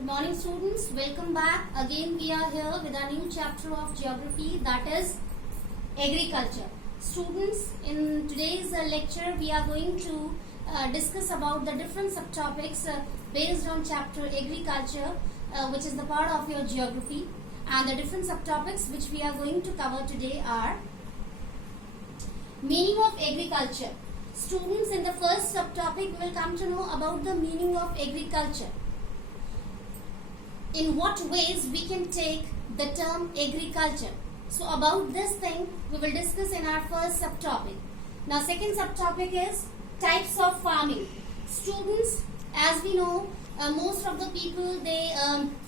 Good morning students, welcome back. Again we are here with a new chapter of geography, that is agriculture. Students, in today's lecture we are going to discuss about the different subtopics based on chapter agriculture, which is the part of your geography, and the different subtopics which we are going to cover today are meaning of agriculture. Students, in the first subtopic we will come to know about the meaning of agriculture. In what ways we can take the term agriculture. So about this thing we will discuss in our first subtopic. Now second subtopic is types of farming. Students, as we know, most of the people they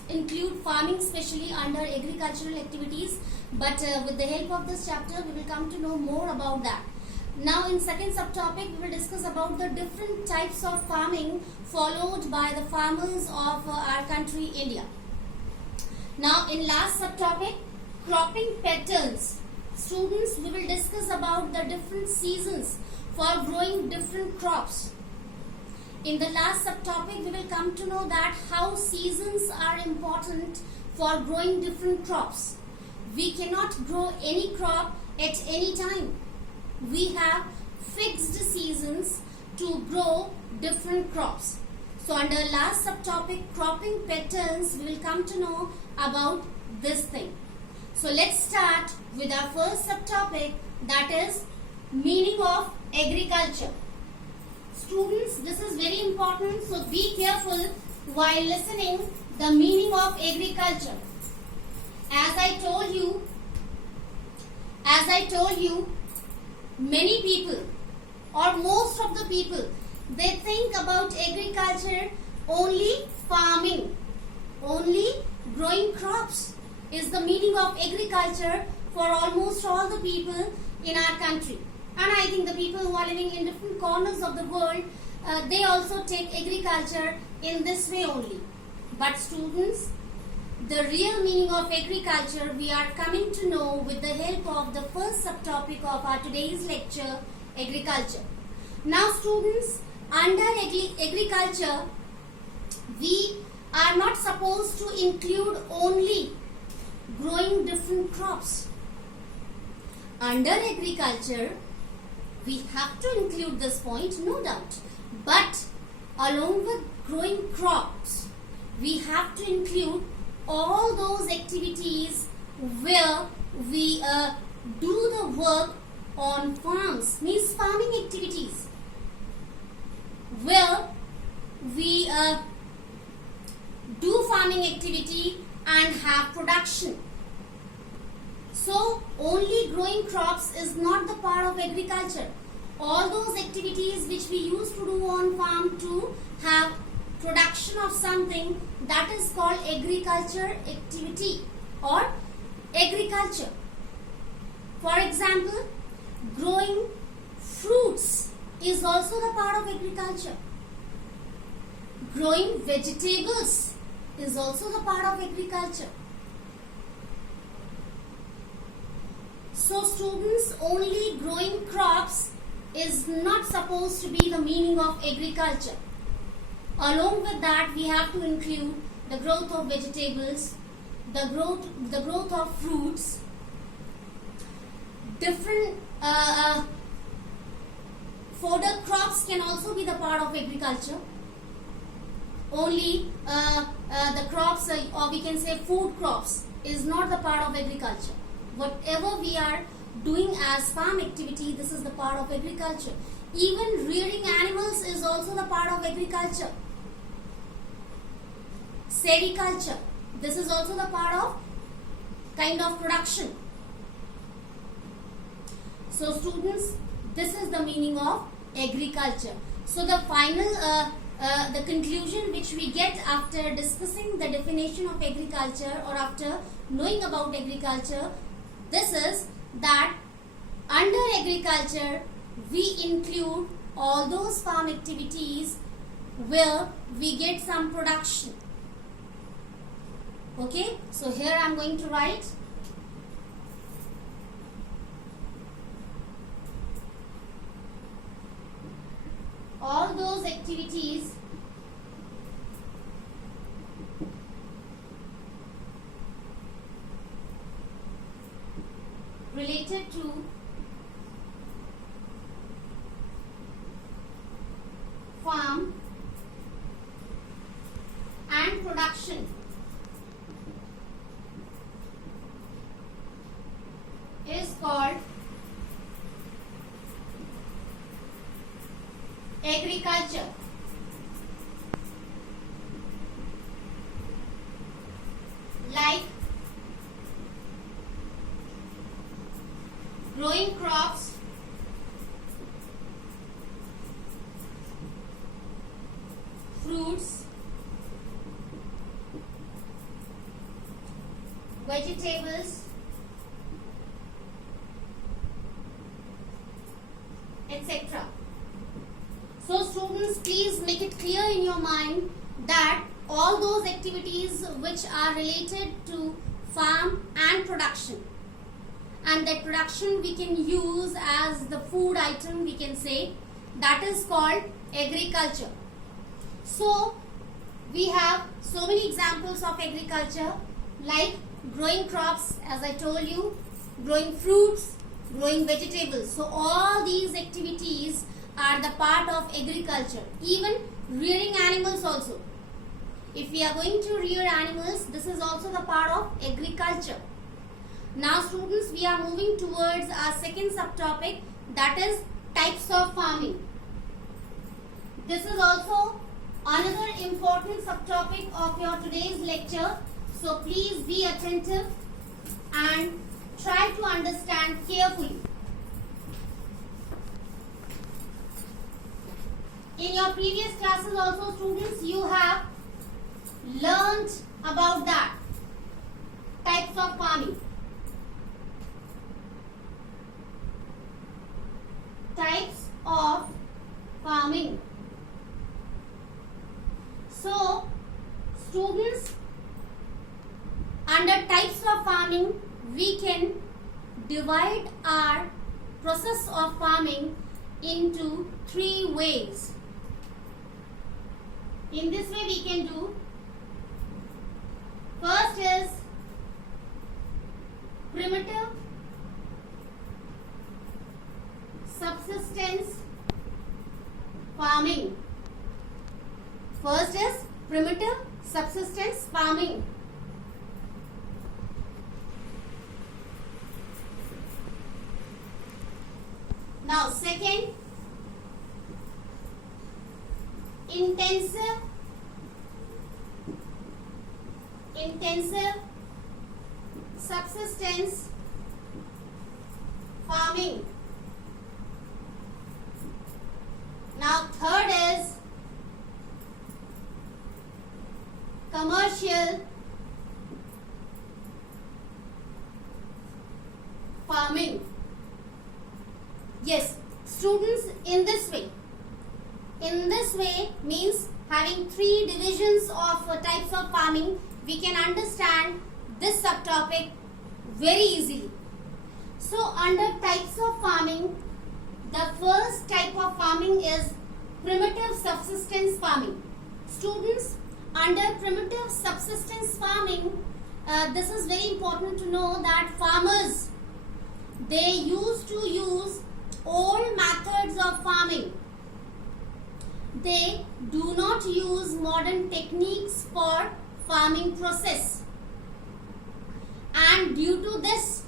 include farming specially under agricultural activities, but with the help of this chapter we will come to know more about that. Now in second subtopic we will discuss about the different types of farming followed by the farmers of our country India. Now in last subtopic, cropping patterns. Students, we will discuss about the different seasons for growing different crops. In the last subtopic we will come to know that how seasons are important for growing different crops. We cannot grow any crop at any time. We have fixed seasons to grow different crops. So under last subtopic, cropping patterns, we will come to know about this thing. So let's start with our first subtopic, that is meaning of agriculture. Students, this is very important, so be careful while listening the meaning of agriculture. As I told you, many people or most of the people, they think about agriculture only farming, only growing crops is the meaning of agriculture for almost all the people in our country. And I think the people who are living in different corners of the world, they also take agriculture in this way only. But students, the real meaning of agriculture we are coming to know with the help of the first subtopic of our today's lecture, agriculture. Now students, under agriculture, we are not supposed to include only growing different crops. Under agriculture, we have to include this point, no doubt. But along with growing crops, we have to include all those activities where we do the work on farms, means farming activities, where we do farming activity and have production. So only growing crops is not the part of agriculture. All those activities which we used to do on farm to have production of something, that is called agriculture activity or agriculture. For example, growing fruits is also the part of agriculture. Growing vegetables is also the part of agriculture. So students, only growing crops is not supposed to be the meaning of agriculture. Along with that, we have to include the growth of vegetables, the growth of fruits, different fodder crops can also be the part of agriculture. Only the crops, or we can say food crops, is not the part of agriculture. Whatever we are doing as farm activity, this is the part of agriculture. Even rearing animals is also the part of agriculture. Sericulture, this is also the part of kind of production. So students, this is the meaning of agriculture. So the final the conclusion which we get after discussing the definition of agriculture or after knowing about agriculture, this is that under agriculture we include all those farm activities where we get some production. Okay, so here I am going to write all those activities related to farm and production is called agriculture. Like growing crops, fruits, vegetables, etc. So students, please make it clear in your mind that all those activities which are related to farm and production, and that production we can use as the food item, we can say, that is called agriculture. So we have so many examples of agriculture, like growing crops, as I told you, growing fruits, growing vegetables. So all these activities are the part of agriculture. Even rearing animals also. If we are going to rear animals, this is also the part of agriculture. Now students, we are moving towards our second subtopic, that is types of farming. This is also another important subtopic of your today's lecture. So please be attentive and try to understand carefully. In your previous classes also, students, you have learned about that, types of farming. Types of farming. So, students, under types of farming, we can divide our process of farming into three ways. In this way we can do. First is primitive subsistence farming. First is primitive subsistence farming. Now second, intensive subsistence farming. Now third is commercial farming. Yes, students, in this way means having three divisions of types of farming, we can understand this subtopic very easily. So under types of farming, the first type of farming is primitive subsistence farming. Students, under primitive subsistence farming, this is very important to know that farmers, they used to use old methods of farming. They do not use modern techniques for farming process, and due to this,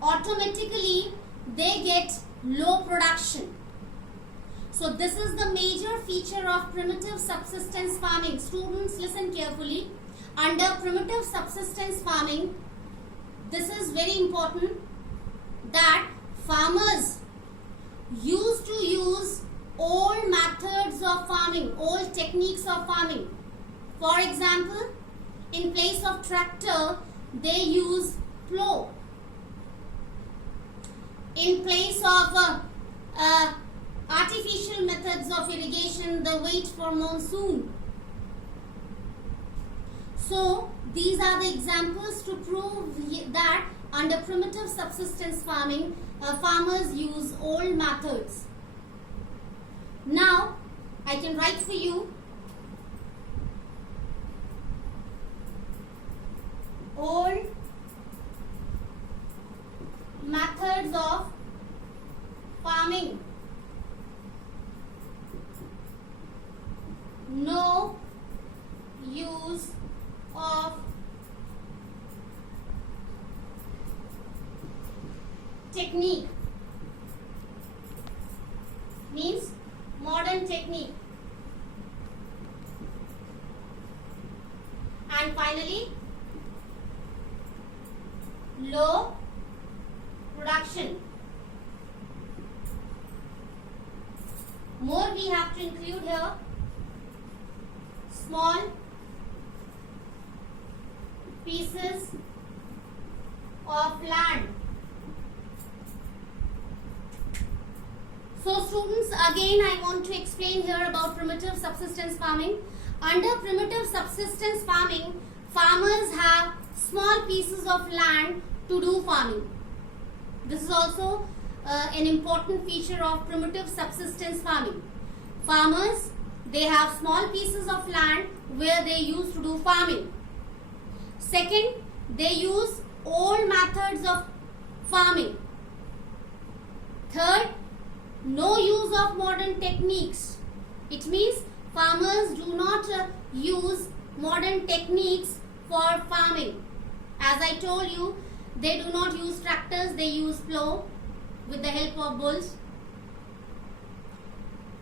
automatically they get low production. So this is the major feature of primitive subsistence farming. Students, listen carefully. Under primitive subsistence farming, this is very important that farmers used to use old methods of farming, old techniques of farming. For example, in place of tractor, they use plow. In place of artificial methods of irrigation, they wait for monsoon. So these are the examples to prove that under primitive subsistence farming, farmers use old methods. Now I can write for you technique means modern technique. And finally, low production. More we have to include here, small pieces of land. So students, again I want to explain here about primitive subsistence farming. Under primitive subsistence farming, farmers have small pieces of land to do farming. This is also an important feature of primitive subsistence farming. Farmers, they have small pieces of land where they used to do farming. Second, they use old methods of farming. Third, no use of modern techniques. It means farmers do not use modern techniques for farming. As I told you, they do not use tractors, they use plow with the help of bulls.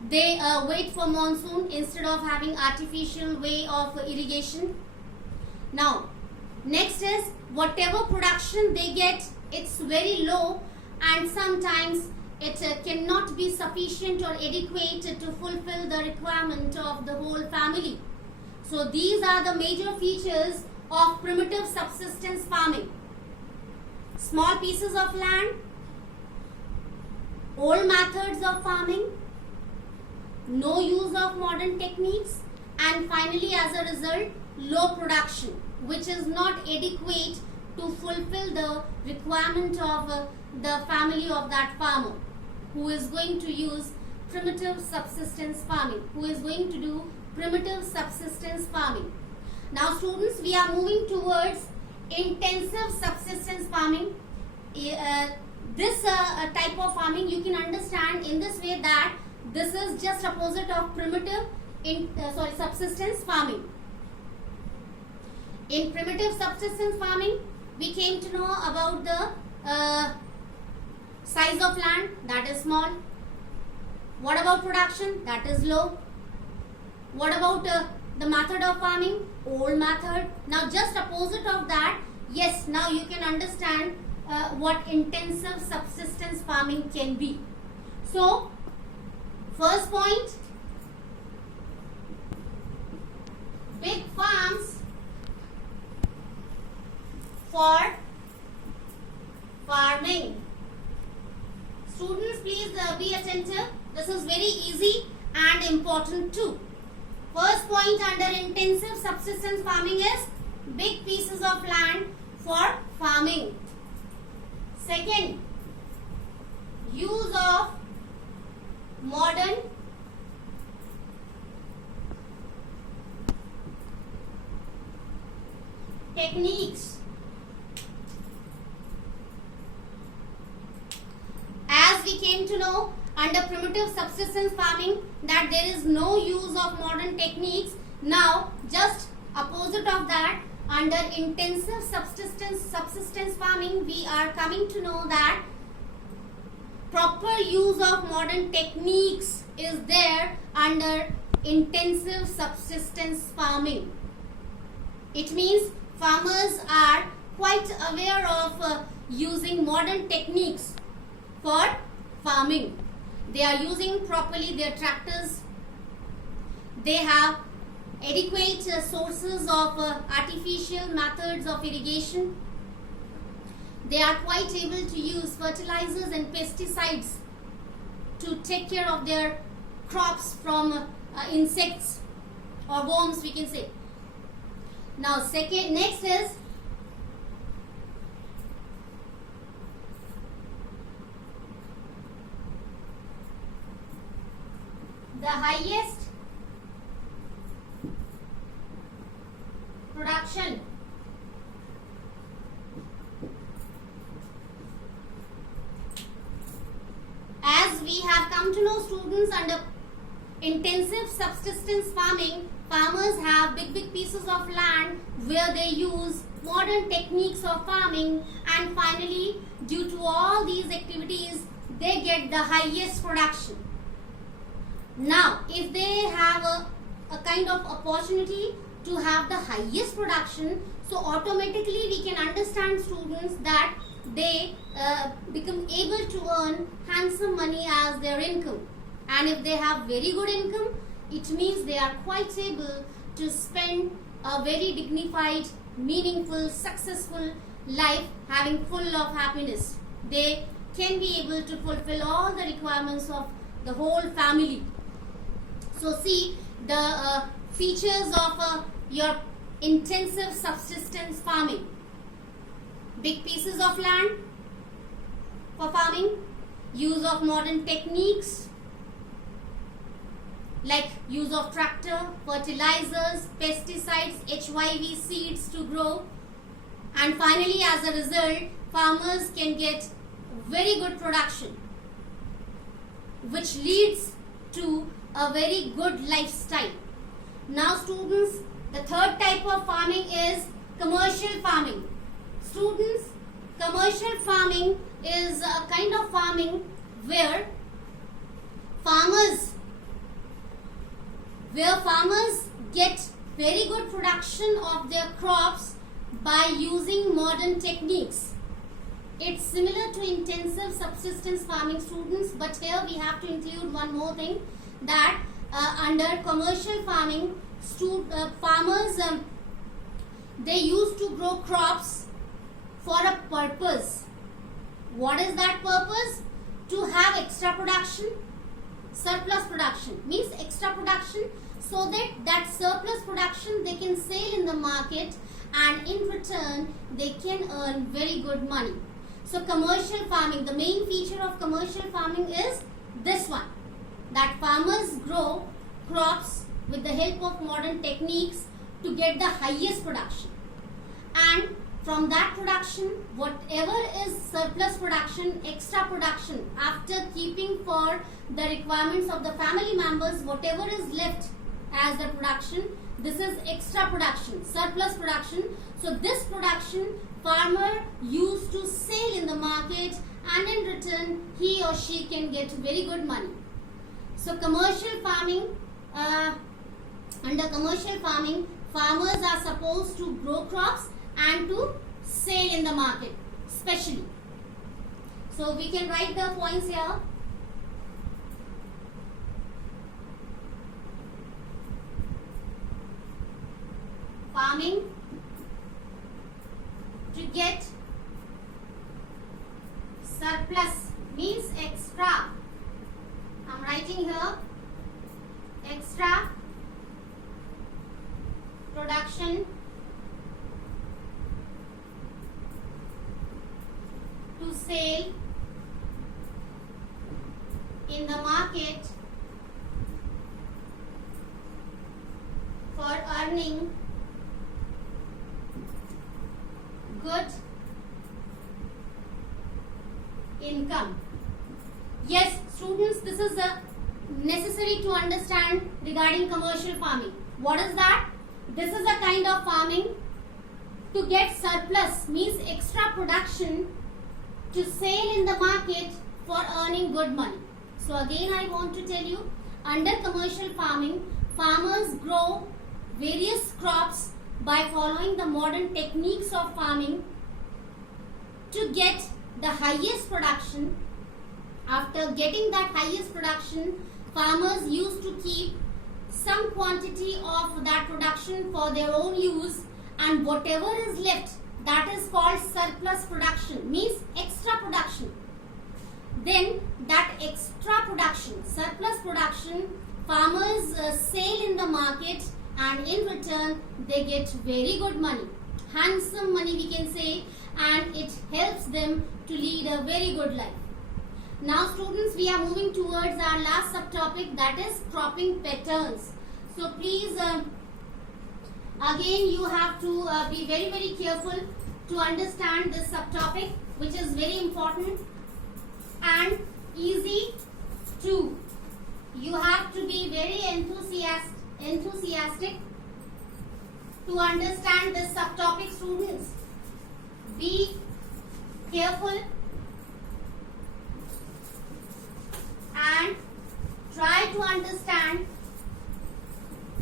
They wait for monsoon instead of having artificial way of irrigation. Now, next is whatever production they get, it's very low, and sometimes it cannot be sufficient or adequate to fulfill the requirement of the whole family. So these are the major features of primitive subsistence farming. Small pieces of land, old methods of farming, no use of modern techniques, and finally as a result, low production, which is not adequate to fulfill the requirement of the family of that farmer who is going to use primitive subsistence farming, who is going to do primitive subsistence farming. Now students, we are moving towards intensive subsistence farming. This type of farming you can understand in this way that this is just opposite of primitive subsistence farming. In primitive subsistence farming, we came to know about the size of land, that is small. What about production? That is low. What about the method of farming? Old method. Now just opposite of that, yes, now you can understand what intensive subsistence farming can be. So, first point, big farms for farming. Students, please be attentive. This is very easy and important too. First point under intensive subsistence farming is big pieces of land for farming. Second, use of modern techniques. As we came to know under primitive subsistence farming that there is no use of modern techniques. Now just opposite of that, under intensive subsistence farming, we are coming to know that proper use of modern techniques is there under intensive subsistence farming. It means farmers are quite aware of using modern techniques for farming. They are using properly their tractors. They have adequate sources of artificial methods of irrigation. They are quite able to use fertilizers and pesticides to take care of their crops from insects or worms, we can say. Now next is the highest production. As we have come to know, students, under intensive subsistence farming, farmers have big pieces of land where they use modern techniques of farming, and finally due to all these activities they get the highest production. Now if they have a kind of opportunity to have the highest production, so automatically we can understand, students, that they become able to earn handsome money as their income. And if they have very good income, it means they are quite able to spend a very dignified, meaningful, successful life, having full of happiness. They can be able to fulfill all the requirements of the whole family. So see the features of your intensive subsistence farming. Big pieces of land for farming, use of modern techniques like use of tractor, fertilizers, pesticides, HYV seeds to grow, and finally as a result farmers can get very good production, which leads to a very good lifestyle. Now students, the third type of farming is commercial farming. Students, commercial farming is a kind of farming where farmers get very good production of their crops by using modern techniques. It's similar to intensive subsistence farming, students, but here we have to include one more thing, that under commercial farming, farmers they used to grow crops for a purpose. What is that purpose? To have extra production. Surplus production means extra production, so that surplus production they can sell in the market, and in return they can earn very good money. So commercial farming, the main feature of commercial farming is this one, that farmers grow crops with the help of modern techniques to get the highest production, and from that production, whatever is surplus production, extra production, after keeping for the requirements of the family members, whatever is left as the production, this is extra production, surplus production. So this production farmer used to sell in the market, and in return he or she can get very good money. So commercial farming, under commercial farming, farmers are supposed to grow crops and to sell in the market specially. So we can write the points here. Farming to get surplus means extra. I'm writing here extra production to sell in the market for earning good income. Yes, students, this is necessary to understand regarding commercial farming. What is that? This is a kind of farming to get surplus, means extra production to sell in the market for earning good money. So again I want to tell you, under commercial farming, farmers grow various crops by following the modern techniques of farming to get the highest production. After getting that highest production, farmers used to keep some quantity of that production for their own use, and whatever is left, that is called surplus production, means extra production. Then that extra production, surplus production, farmers sell in the market, and in return they get very good money, handsome money we can say, and it helps them to lead a very good life. Now students, we are moving towards our last subtopic, that is cropping patterns. So please again you have to be very careful to understand this subtopic, which is very important and easy too. You have to be very enthusiastic enthusiastic to understand this subtopic, students. Be careful and try to understand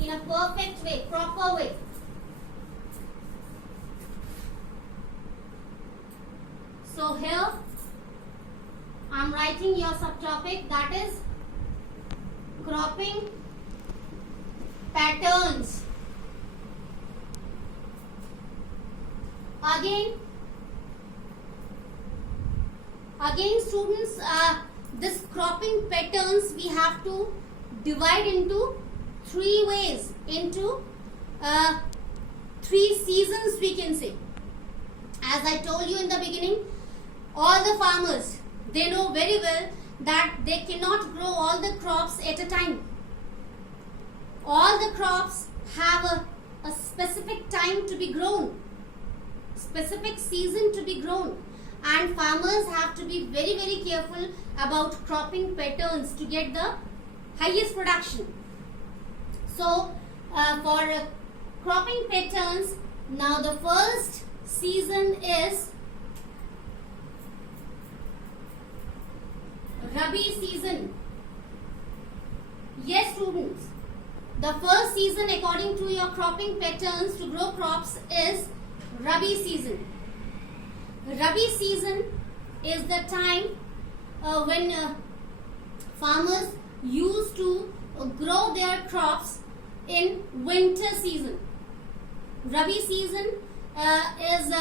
in a perfect way, proper way. So here I am writing your subtopic, that is cropping patterns. Again students, this cropping patterns we have to divide into three ways, into 3 seasons we can say. As I told you in the beginning, all the farmers, they know very well that they cannot grow all the crops at a time. All the crops have a specific time to be grown, specific season to be grown, and farmers have to be very, very careful about cropping patterns to get the highest production. So for cropping patterns, now the first season is Rabi season. Yes students, the first season according to your cropping patterns to grow crops is Rabi season. Rabi season is the time when farmers used to grow their crops in winter season. Rabi season is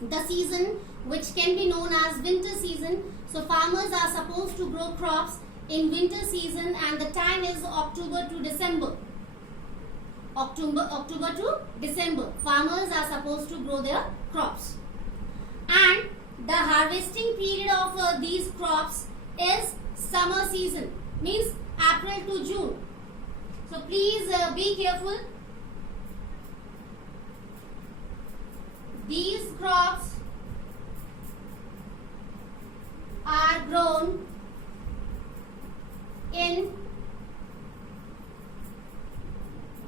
the season which can be known as winter season. So farmers are supposed to grow crops in winter season, and the time is October to December. October to December, farmers are supposed to grow their crops. And the harvesting period of these crops is summer season, means April to June. So please be careful. These crops are grown in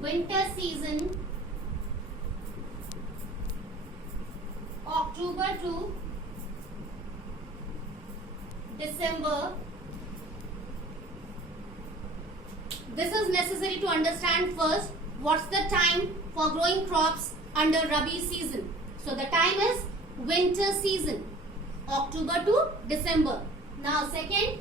winter season, October to December. This is necessary to understand first what's the time for growing crops under Rabi season. So the time is winter season, October to December. Now second,